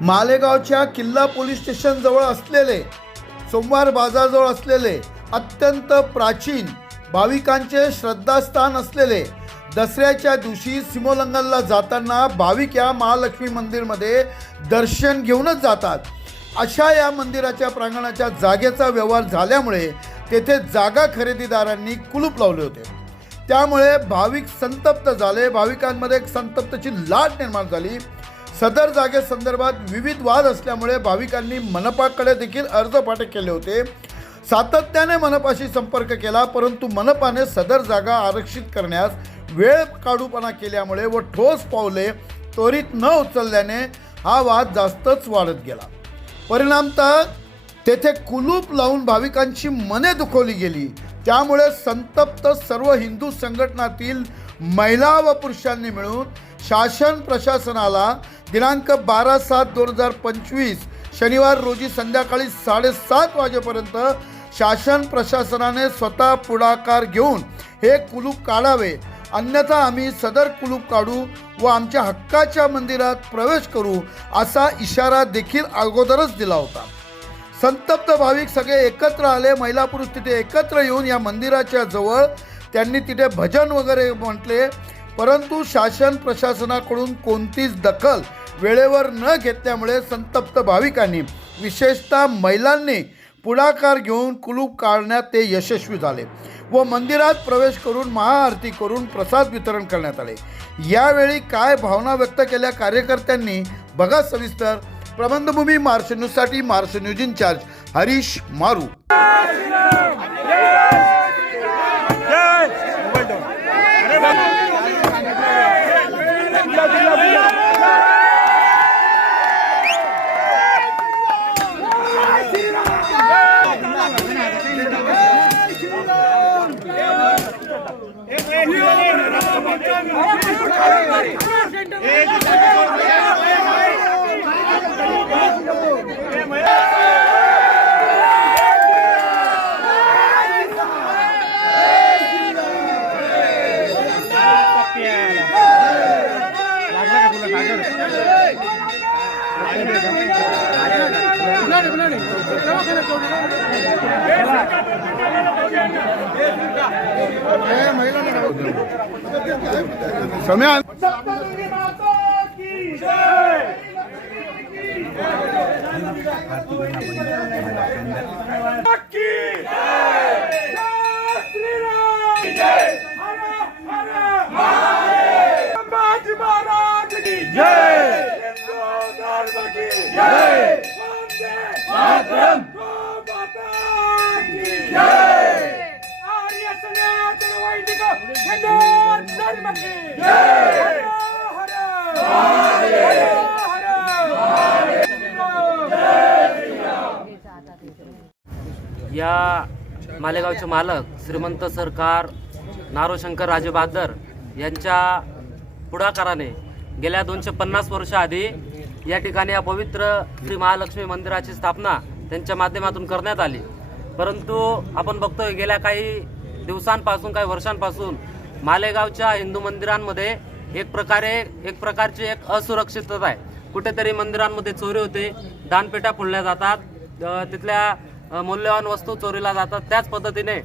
मालेगावच्या किल्ला पोलीस स्टेशनजवळ असलेले सोमवार बाजारजवळ असलेले अत्यंत प्राचीन भाविकांचे श्रद्धास्थान असलेले दसऱ्याच्या दिवशी सिमोलंगनला जाताना भाविक या महालक्ष्मी मंदिरमध्ये दर्शन घेऊनच जातात. अशा या मंदिराच्या प्रांगणाच्या जागेचा व्यवहार झाल्यामुळे तेथे जागा खरेदीदारांनी कुलूप लावले होते. त्यामुळे भाविक संतप्त झाले. भाविकांमध्ये एक संतप्तची लाट निर्माण झाली. सदर जागेसंदर्भात विविध वाद असल्यामुळे भाविकांनी मनपाकडे देखील अर्ज पाठक केले होते. सातत्याने मनपाशी संपर्क केला परंतु मनपाने सदर जागा आरक्षित करण्यास वेळ काढूपणा केल्यामुळे व ठोस पावले त्वरित न उचलल्याने हा वाद जास्तच वाढत गेला. परिणामतः तेथे कुलूप लावून भाविकांची मने दुखवली गेली. त्यामुळे संतप्त सर्व हिंदू संघटनातील महिला व पुरुषांनी मिळून शासन प्रशासनाला दिनांक बारा सात दोन हजार पंचवीस शनिवार रोजी संध्याकाळी साडेसात वाजेपर्यंत शासन प्रशासनाने स्वतः पुढाकार घेऊन हे कुलूप काढावे. अन्यथा आम्ही सदर कुलूप काढू व आमच्या हक्काच्या मंदिरात प्रवेश करू असा इशारा देखील अगोदरच दिला होता. संतप्त भाविक सगळे एकत्र आले महिला पुरुष तिथे एकत्र येऊन या मंदिराच्या जवळ त्यांनी तिथे भजन वगैरे म्हटले परंतु शासन प्रशासनाकडून कोणतीच दखल वेळेवर न घेतल्यामुळे संतप्त भाविकांनी विशेषतः महिलांनी पुढाकार घेऊन कुलूप काढण्यात ते यशस्वी झाले व मंदिरात प्रवेश करून महाआरती करून प्रसाद वितरण करण्यात आले. यावेळी काय भावना व्यक्त केल्या कार्यकर्त्यांनी? बघा सविस्तर. प्रबंधभूमी मार्श न्यूजसाठी Marsh news incharge Harish Maru. सम्या सप्तदुर्गी माता की? जय की जय जय श्रीराम या मालेगावचे मालक श्रीमंत सरकार नारोशंकर राजे बहादर यांच्या पुढाकाराने गेल्या दोनशे पन्नास वर्षाआधी या ठिकाणी या पवित्र श्री महालक्ष्मी मंदिराची स्थापना त्यांच्या माध्यमातून करण्यात आली. परंतु आपण बघतोय गेल्या काही दिवसांपासून काही वर्षांपासून मालेगावच्या हिंदू मंदिरांमध्ये एक प्रकारे एक प्रकारची एक असुरक्षितता आहे. कुठेतरी मंदिरांमध्ये चोरी होते दानपेट्या फोडल्या जातात तिथल्या मौल्यवान वस्तू चोरीला जातात. त्याच पद्धतीने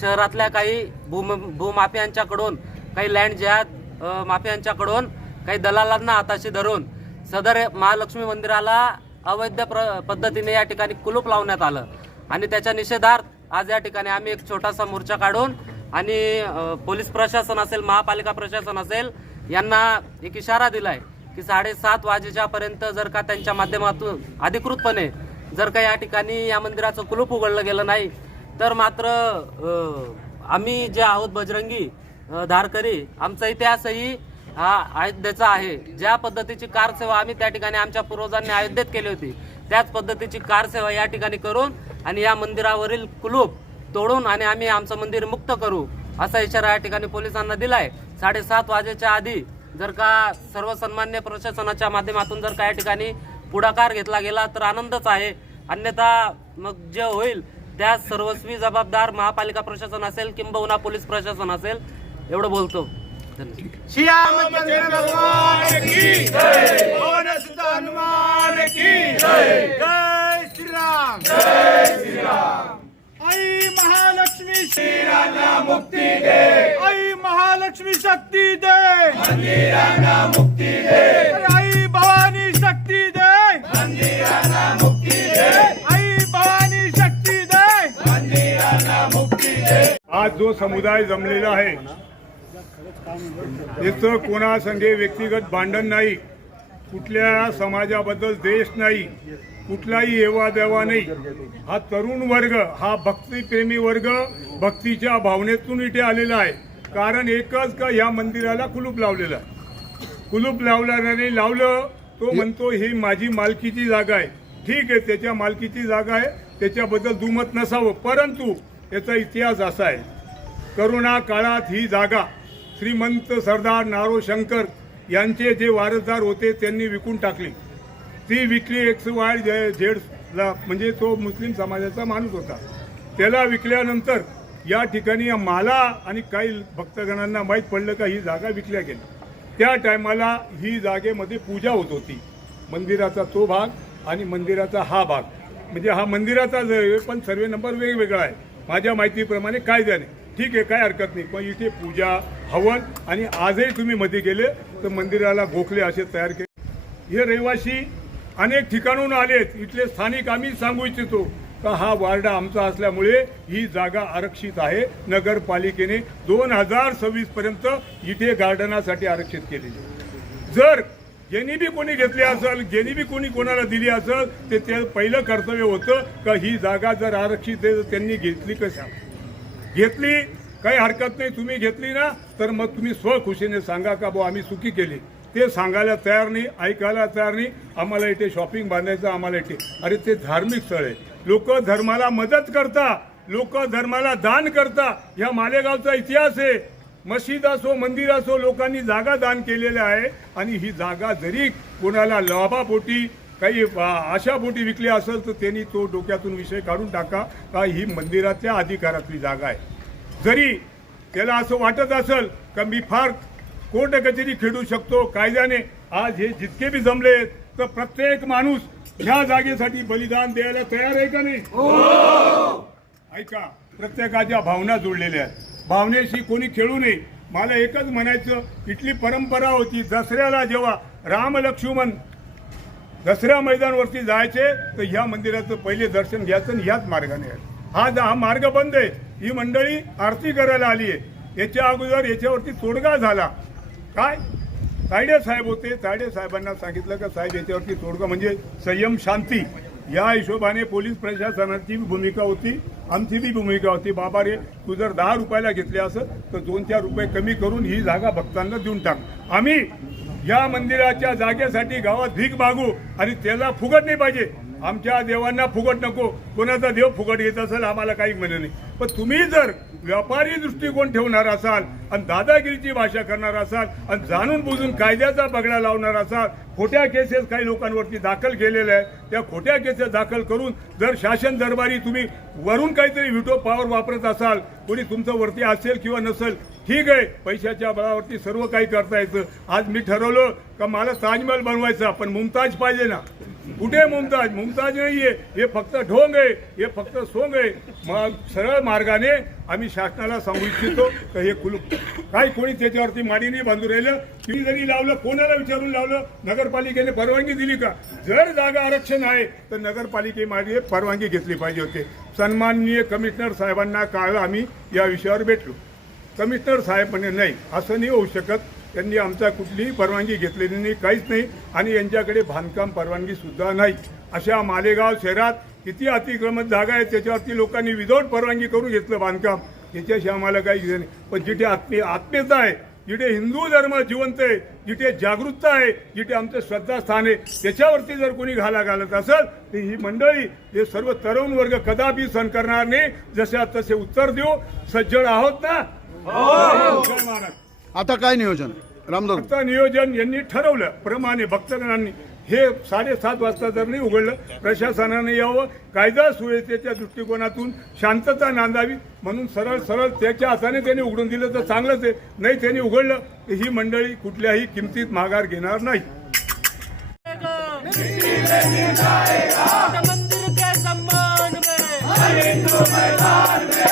शहरातल्या काही भूम भूमाफियांच्याकडून काही लँड ज्या आहेत माफियांच्याकडून काही दलालांना हाताशी धरून सदर महालक्ष्मी मंदिराला अवैध प्र पद्धतीने या ठिकाणी कुलूप लावण्यात आलं. आणि त्याच्या निषेधार्थ आज या ठिकाणी आम्ही एक छोटासा मोर्चा काढून आणि पोलीस प्रशासन असेल महापालिका प्रशासन असेल यांना एक इशारा दिलाय की साडेसात वाजेच्या पर्यंत जर का त्यांच्या माध्यमातून अधिकृतपणे जर का या ठिकाणी या मंदिराचं कुलूप उघडलं गेलं नाही तर मात्र आम्ही जे आहोत बजरंगी धारकरी आमचा इतिहासही हा अयोध्येचा आहे. ज्या पद्धतीची कार सेवा आम्ही त्या ठिकाणी आमच्या पूर्वजांनी अयोध्येत केली होती त्याच पद्धतीची कार सेवा या ठिकाणी करून आणि या मंदिरावरील कुलूप तोडून आणि आम्ही आमचं मंदिर मुक्त करू असा इशारा या ठिकाणी पोलिसांना दिलाय. साडेसात वाजेच्या आधी जर का सर्वसन्मान्य प्रशासनाच्या माध्यमातून जर का या ठिकाणी पुढाकार घेतला गेला तर आनंदच आहे. अन्यथा मग जे होईल त्या सर्वस्वी जबाबदार महापालिका प्रशासन असेल किंबहुना पोलीस प्रशासन असेल एवढं बोलतो. श्यामचंद्र भगवान की जय। पवन सुत हनुमान की जय। जय श्रीराम। जय श्रीराम। आई महालक्ष्मी श्रीराम मुक्ती दे। आई महालक्ष्मी शक्ती दे। मंदिरांना मुक्ती दे। आई भवानी शक्ती दे। मंदिरांना मुक्ती दे। आई भवानी शक्ती दे। मंदिरांना मुक्ती दे। आज जो समुदाय जमलेला आहे याचं कोणासंगे व्यक्तिगत भांडण नाही कुठल्या समाजाबद्दल देश नाही कुठलाही एवा देवा नाही. हा तरुण वर्ग हा भक्तिप्रेमी वर्ग भक्तीच्या भावनेतून इथे आलेला आहे. कारण एकच का या मंदिराला कुलूप लावलेलं आहे. कुलूप लावल्याने लावलं तो म्हणतो ही माझी मालकीची जागा आहे. ठीक आहे त्याच्या मालकीची जागा आहे त्याच्याबद्दल दुमत नसावं. परंतु याचा इतिहास असा आहे. करोना काळात ही जागा श्रीमंत सरदार नारो शंकर यांचे जे वारसदार होते त्यांनी विकून टाकले. ती विकली एक्स वाय झेडला म्हणजे तो मुस्लिम समाजाचा माणूस होता. त्याला विकल्यानंतर या ठिकाणी मला आणि काही भक्तगणांना माहीत पडलं का ही जागा विकल्या गेली त्या टायमाला ही जागेमध्ये पूजा होत होती. मंदिराचा तो भाग आणि मंदिराचा हा भाग. म्हणजे हा मंदिराचा पण सर्वे नंबर वेगवेगळा आहे. माझ्या माहितीप्रमाणे कायद्याने. ठीक आहे काय हरकत नाही. पण इथे पूजा हवन आणि आजही तुम्ही मध्ये गेले तर मंदिराला गोखले असे तयार केले. हे रहिवासी अनेक ठिकाणून आलेत. इथले स्थानिक आम्ही सांगू इच्छितो का हा वार्ड आमचा असल्यामुळे ही जागा आरक्षित आहे. नगरपालिकेने दोन हजार सव्वीस पर्यंत इथे गार्डनासाठी आरक्षित केलेली जर ज्यांनी बी कोणी घेतली असेल ज्यांनी बी कोणी कोणाला दिली असेल ते ते पहिलं कर्तव्य होतं का ही जागा जर आरक्षित आहे तर त्यांनी घेतली कशा? घेतली काही हरकत नाही तुम्ही घेतली ना तर मग तुम्ही स्वखुशीने सांगा का बुवा आम्ही चुकी केली. ते सांगायला तयार नाही ऐकायला तयार नाही. आम्हाला इथे शॉपिंग बांधायचं आम्हाला इथे. अरे ते धार्मिक स्थळ आहे. लोक धर्माला मदत करता लोक धर्माला दान करता. या मालेगावचा इतिहास आहे. मशीद असो मंदिर असो लोकांनी जागा दान केलेल्या आहे. आणि ही जागा जरी कोणाला लाभापोटी काही आशापोटी विकली असेल तर त्यांनी तो डोक्यातून विषय काढून टाका का ही मंदिराच्या अधिकारातली जागा आहे. जरी त्याला असं वाटत असेल का मी फार कोर्ट कचेरी खेळू शकतो कायद्याने आज हे जितके बी जमले तर प्रत्येक माणूस ह्या जागेसाठी बलिदान द्यायला तयार आहे का नाही? ऐका प्रत्येकाच्या भावना जोडलेल्या आहेत. भावनेशी कोणी खेळू नये. मला एकच म्हणायचं इथली परंपरा होती दसऱ्याला जेव्हा राम लक्ष्मण दसऱ्या मैदानवरती जायचे तर ह्या मंदिराचं पहिले दर्शन घ्यायचं आणि ह्याच मार्गाने. हा हा मार्ग बंद आहे. ही मंडळी आरती करायला आली आहे. याच्या अगोदर याच्यावरती तोडगा झाला. काय? तायडे साहेब होते. तायडे साहेबांना सांगितलं का साहेब याच्यावरती तोडगा म्हणजे संयम शांती. या हिशोबाने पोलीस प्रशासनाची भूमिका होती. आमची बी भूमिका होती. बाबा रे तू जर दहा रुपयाला घेतले असं तर दोन चार रुपये कमी करून ही जागा भक्तांना देऊन टाक. आम्ही या मंदिराच्या जागेसाठी गावात भीक मागू आणि त्याला फुकट नाही पाहिजे. आमच्या देवांना फुकट नको. कोणाचा देव फुकट घेत असेल आम्हाला काही म्हणणं नाही. पण तुम्ही जर व्यापारी दृष्टिकोन ठेवणार असाल आणि दादागिरीची भाषा करणार असाल आणि जाणून बुजून कायद्याचा बगडा लावणार असाल खोट्या केसेस काही लोकांवरती दाखल केलेल्या आहेत. त्या खोट्या केसेस दाखल करून जर शासन दरबारी तुम्ही वरून काहीतरी व्हिटो पॉवर वापरत असाल कोणी तुमचं वरती असेल किंवा नसेल ठीक आहे पैशाच्या बळावरती सर्व काही करता येतं आज मी ठरवलं का मला ताजमहल बनवायचा पण मुमताज पाहिजे ना. कुठे मुमताज? मुमताज नाहीये हे फक्त ढोंग आहे. हे फक्त सोंग आहे. मग सरळ मार्गाने आम्ही शासनाला सांगू इच्छितो तर हे कुलूप काय कोणी त्याच्यावरती माडी नाही बांधून राहिलं. तुम्ही जरी लावलं कोणाला विचारून लावलं नगरपालिकेने परवानगी दिली का? जर जागा आरक्षण आहे तर नगरपालिकेमध्ये परवानगी घेतली पाहिजे होते. सन्माननीय कमिशनर साहेबांना काळ आम्ही या विषयावर भेटलो. कमिशनर साहेब म्हणे नाही असं नाही होऊ शकत. त्यांनी आमचा कुठलीही परवानगी घेतलेली नाही काहीच नाही आणि यांच्याकडे बांधकाम परवानगी सुद्धा नाही. अशा मालेगाव शहरात किती अतिक्रमण जागा आहेत त्याच्यावरती लोकांनी विदाऊट परवानगी करून घेतलं बांधकाम त्याच्याशी आम्हाला काही घेणं नाही. पण जिथे आत्मी आत्मीयता आहे जिथे हिंदू धर्म जिवंत आहे जिथे जागरूकता आहे जिथे आमचं श्रद्धास्थान आहे त्याच्यावरती जर कोणी घाला घालत असेल तर ही मंडळी हे सर्व तरुण वर्ग कदापि सहन करणार नाही. जसे तसे उत्तर देऊ सज्जड आहोत ना? हो. महाराज. आता काय नियोजन? रामदास आता नियोजन यांनी ठरवलं. प्रमाणे भक्तगणांनी हे साडेसात वाजता जर नाही उघडलं प्रशासनाने यावं. कायदा सुव्यवस्थेच्या दृष्टिकोनातून शांतता नांदावी म्हणून सरळ सरळ त्याच्या हाताने त्याने उघडून दिलं तर चांगलंच आहे. नाही त्याने उघडलं तर ही मंडळी कुठल्याही किमतीत माघार घेणार नाही. मंदिर के सम्मान में।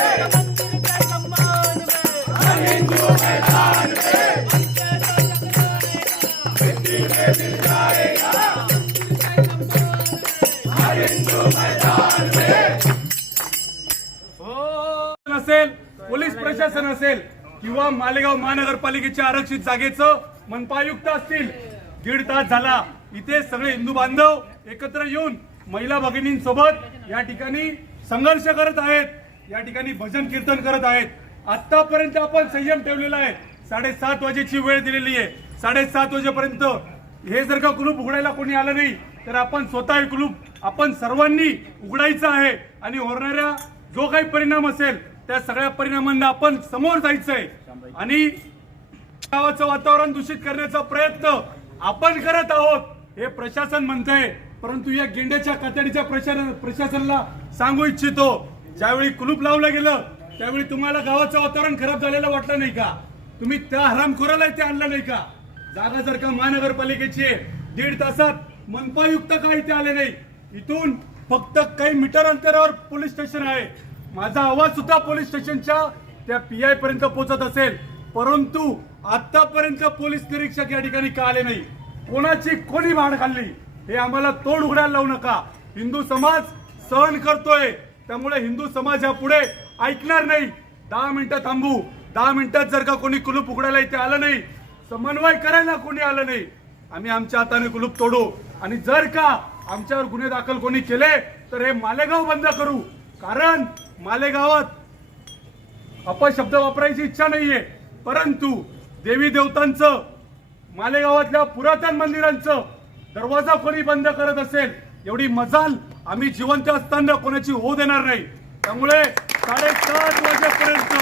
प्रशासन असेल किंवा मालेगाव महानगरपालिकेच्या आरक्षित जागेचं मनपायुक्त असतील. दीड तास झाला. इथे सगळे हिंदू बांधव एकत्र येऊन महिला भगिनींसोबत या ठिकाणी संघर्ष करत आहेत. या ठिकाणी भजन कीर्तन करत आहेत. आतापर्यंत आपण संयम ठेवलेला आहे. साडेसात वाजेची वेळ दिलेली आहे. साडेसात वाजेपर्यंत हे जर का कुलूप उघडायला कोणी आलं नाही तर आपण स्वतः हे कुलूप आपण सर्वांनी उघडायचं आहे. आणि होणाऱ्या जो काही परिणाम असेल त्या सगळ्या परिणामांना आपण समोर जायचंय. आणि गावाचं वातावरण दूषित करण्याचा प्रयत्न आपण करत आहोत हे प्रशासन म्हणतंय. परंतु या गेंड्याच्या कातडीच्या प्रशासन प्रशासनाला सांगू इच्छितो ज्यावेळी कुलूप लावलं गेलं त्यावेळी तुम्हाला गावाचं वातावरण खराब झालेलं वाटलं नाही का? तुम्ही त्या हरामखोराला इथे आणलं नाही का? जागा जर का महानगरपालिकेची आहे दीड तासात मनपायुक्त का इथे आले नाही. इथून फक्त काही मीटर अंतरावर पोलीस स्टेशन आहे. माझा आवाज सुद्धा पोलीस स्टेशनच्या त्या पी आय पर्यंत पोहोचत असेल. परंतु आतापर्यंत पोलीस निरीक्षक या ठिकाणी का आले नाही? कोणाची कोणी भाड खाल्ली? हे आम्हाला तोड उघडायला लावू नका. हिंदू समाज सहन करतोय. त्यामुळे हिंदू समाज या पुढे ऐकणार नाही. दहा मिनिटं थांबू. दहा मिनिटात जर का कोणी कुलूप उघडायला इथे आलं नाही समन्वय करायला कोणी आलं नाही आम्ही आमच्या हाताने कुलूप तोडू. आणि जर का आमच्यावर गुन्हे दाखल कोणी केले तर हे मालेगाव बंद करू. कारण मालेगावात अपशब्द वापरायची इच्छा नाहीये. परंतु देवी देवतांचं मालेगावातल्या पुरातन मंदिरांचं दरवाजा कोणी बंद करत असेल एवढी मजाल आम्ही जिवंत असताना कोणाची होऊ देणार नाही. त्यामुळे साडेसात वाजेपर्यंत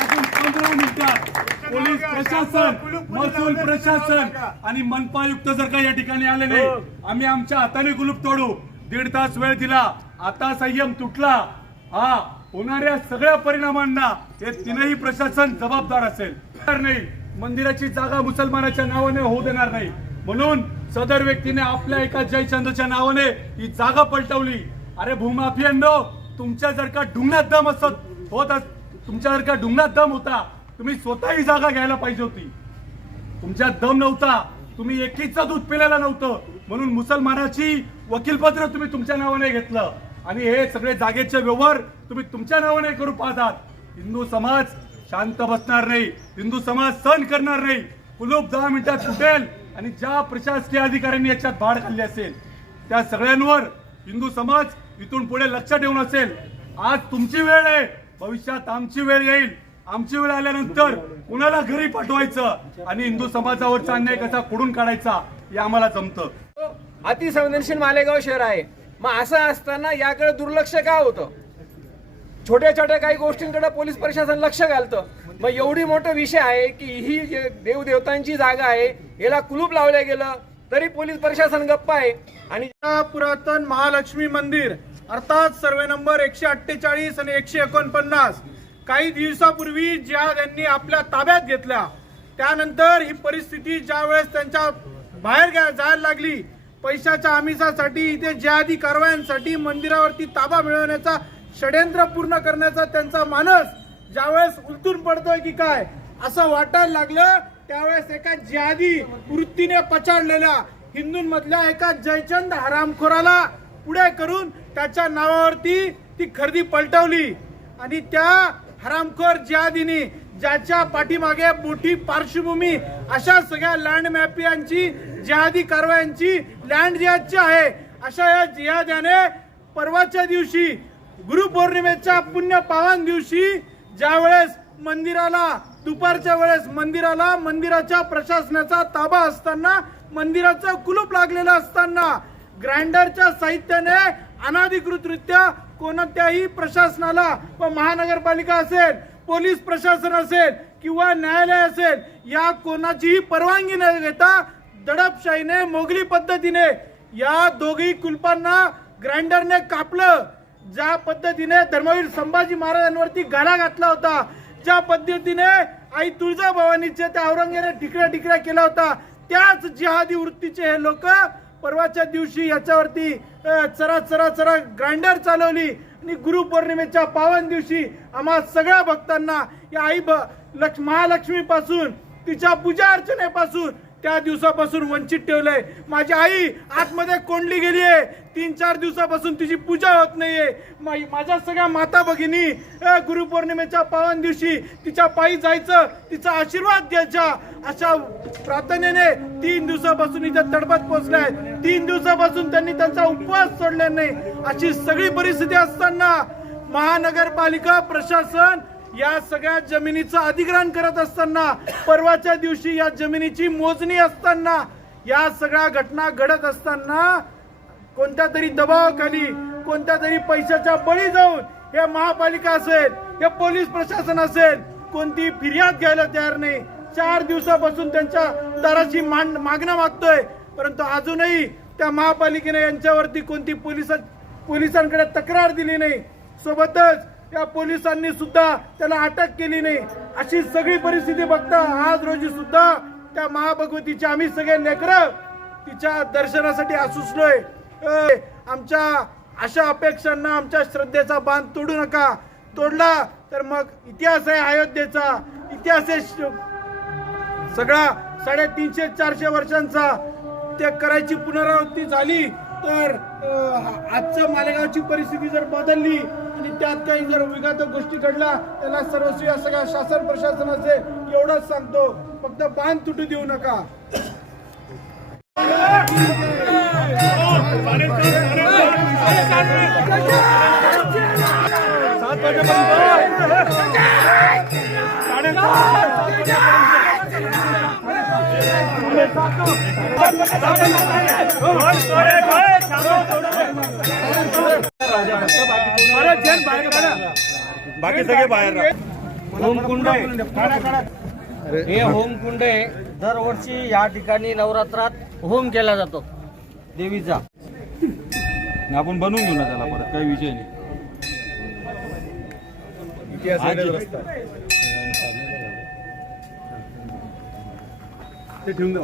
अजून पंधरा मिनिटात पोलीस प्रशासन महसूल प्रशासन आणि मनपायुक्त जर का या ठिकाणी आले नाही आम्ही आमच्या हाताने कुलूप तोडू. दीड तास वेळ दिला. आता संयम तुटला. हा होणाऱ्या सगळ्या परिणामांना हे तीनही प्रशासन जबाबदार असेल. तर नाही. मंदिराची जागा मुसलमानाच्या नावाने होऊ देणार नाही. म्हणून सदर व्यक्तीने आपल्या एका जयचंदच्या नावाने ही जागा पलटवली. अरे भूमाफियांनो तुमच्या जर का ढुंगणात दम असत होत तुमच्या जर का ढुंगणात दम होता. तुम्ही स्वतः ही जागा घ्यायला पाहिजे होती. तुमच्यात दम नव्हता. तुम्ही एकीचं दूध पिलेलं नव्हतं. म्हणून मुसलमानाची वकीलपत्र तुम्ही तुमच्या नावाने घेतलं. आणि हे सगळे जागेचे व्यवहार तुम्ही तुमच्या नावाने करू पाहतात. हिंदू समाज शांत बसणार नाही. हिंदू समाज सहन करणार नाही. कुलूप दहा मिनिटात सुटेल आणि ज्या प्रशासकीय अधिकाऱ्यांनी याच्यात भाड खाल्ली असेल त्या सगळ्यांवर हिंदू समाज इथून पुढे लक्ष ठेवून असेल. आज तुमची वेळ आहे. भविष्यात आमची वेळ येईल. आमची वेळ आल्यानंतर कुणाला घरी पाठवायचं आणि हिंदू समाजावरचा अन्याय कसा खोडून काढायचा हे आम्हाला जमतं. अतिसंवेदनशील मालेगाव शहर आहे. मग असं असताना याकडे दुर्लक्ष का होतं? छोट्या छोट्या काही गोष्टींकडे पोलीस प्रशासन लक्ष घालतं. मग एवढी मोठं विषय आहे की ही देवदेवतांची जागा आहे याला कुलूप लावल्या गेलं तरी पोलीस प्रशासन गप्प आहे. आणि पुरातन महालक्ष्मी मंदिर अर्थात सर्वे नंबर एकशे अठ्ठेचाळीस आणि एकशे एकोणपन्नास काही दिवसापूर्वी ज्या त्यांनी आपल्या ताब्यात घेतल्या त्यानंतर ही परिस्थिती ज्या वेळेस त्यांच्या बाहेर जायला लागली पैशाच्या आमिषासाठी इथे जिहादी कारवायांसाठी मंदिरावरती ताबा मिळवण्याचा षड्यंत्र पूर्ण करण्याचा त्यांचा मानस ज्यावेळेस उलटून पडतोय की काय असं वाटायला लागलं. त्यावेळेस एका ज्यादी वृत्तीने पछाडलेल्या हिंदूंमधल्या एका जयचंद हरामखोराला पुढे करून त्याच्या नावावरती ती खरेदी पलटवली. आणि त्या हरामखोर ज्यादीने ज्याच्या पाठीमागे मोठी पार्श्वभूमी अशा सगळ्या लँड मॅपियांची जिहादी कारवायांची लँड जिहादची आहे. अशा या जिहाद्याने परवाच्या दिवशी गुरुपौर्णिमेच्या पुण्य पावन दिवशी ज्या वेळेस मंदिराला दुपारच्या वेळेस मंदिराला मंदिराच्या प्रशासनाचा ताबा असताना मंदिराचं कुलूप लागलेलं असताना ग्राइंडरच्या साहित्याने अनाधिकृतरित्या कोणत्याही प्रशासनाला व महानगरपालिका असेल पोलीस प्रशासन असेल किंवा न्यायालय असेल या कोणाचीही परवानगी न घेता दडपशाहीने मोगली पद्धतीने या दोघी कुलपांना ग्राइंडरने कापलं. ज्या पद्धतीने धर्मवीर संभाजी महाराजांवरती गाला घातला होता ज्या पद्धतीने आई तुळजाभवानीचे त्या औरंगजेने ठिकऱ्या ठिकऱ्या केला होता त्याच जिहादी वृत्तीचे हे लोक परवाच्या दिवशी याच्यावरती चरा चरा चरा ग्राइंडर चालवली. आणि गुरुपौर्णिमेच्या पावन दिवशी आम्हा सगळ्या भक्तांना या आई ब लक्ष महालक्ष्मीपासून तिच्या पूजा अर्चनेपासून त्या दिवसापासून वंचित ठेवलंय. माझी आई आतमध्ये कोंडली गेली आहे तीन चार दिवसापासून तिची पूजा होत नाहीये. मा- माझ्या सगळ्या माता भगिनी गुरुपौर्णिमेच्या पावन दिवशी तिच्या पायी जायचं तिचा आशीर्वाद घ्यायचा. अशा प्रार्थनेने तीन दिवसापासून इथे तडपत पोहोचलाय. तीन दिवसापासून त्यांनी त्यांचा उपवास सोडला नाही. अशी सगळी परिस्थिती असताना महानगरपालिका प्रशासन या सगळ्या जमिनीचं अधिग्रहण करत असताना परवाच्या दिवशी या जमिनीची मोजणी असताना या सगळ्या घटना घडत असताना कोणत्या तरी दबावाखाली कोणत्या तरी पैशाच्या बळी जाऊन हे महापालिका असेल हे पोलीस प्रशासन असेल कोणती फिर्याद घ्यायला तयार नाही. चार दिवसापासून त्यांच्या दाराची मान मागणं मागतोय. परंतु अजूनही त्या महापालिकेने यांच्यावरती कोणती पोलीस पोलिसांकडे तक्रार दिली नाही. सोबतच या पोलिसांनी सुद्धा त्याला अटक केली नाही. अशी सगळी परिस्थिती बघता आज रोजी सुद्धा त्या महाभगवतीचे आम्ही सगळे लेकरं तिच्या दर्शनासाठी असुसलोय आमच्या अशा अपेक्षांना आमच्या श्रद्धेचा बांध तोडू नका. तोडला तर मग इतिहास आहे अयोध्येचा. इतिहास आहे श- सगळा साडेतीनशे चारशे वर्षांचा. ते करायची पुनरावृत्ती झाली तर आजचं मालेगावची परिस्थिती जर बदलली आणि त्यात काही जर विघातक गोष्टी घडल्या त्याला सर्वस्वी सगळ्या शासन प्रशासनाचे एवढंच सांगतो फक्त बांध तुटू देऊ नका बाकी सगळे बाहेर होमकुंड. आहे हे होमकुंड आहे दरवर्षी या ठिकाणी नवरात्रात होम केला जातो. देवीचा. आपण बनवून घेऊ ना त्याला परत काही विषय नाही. सप्तशृंगी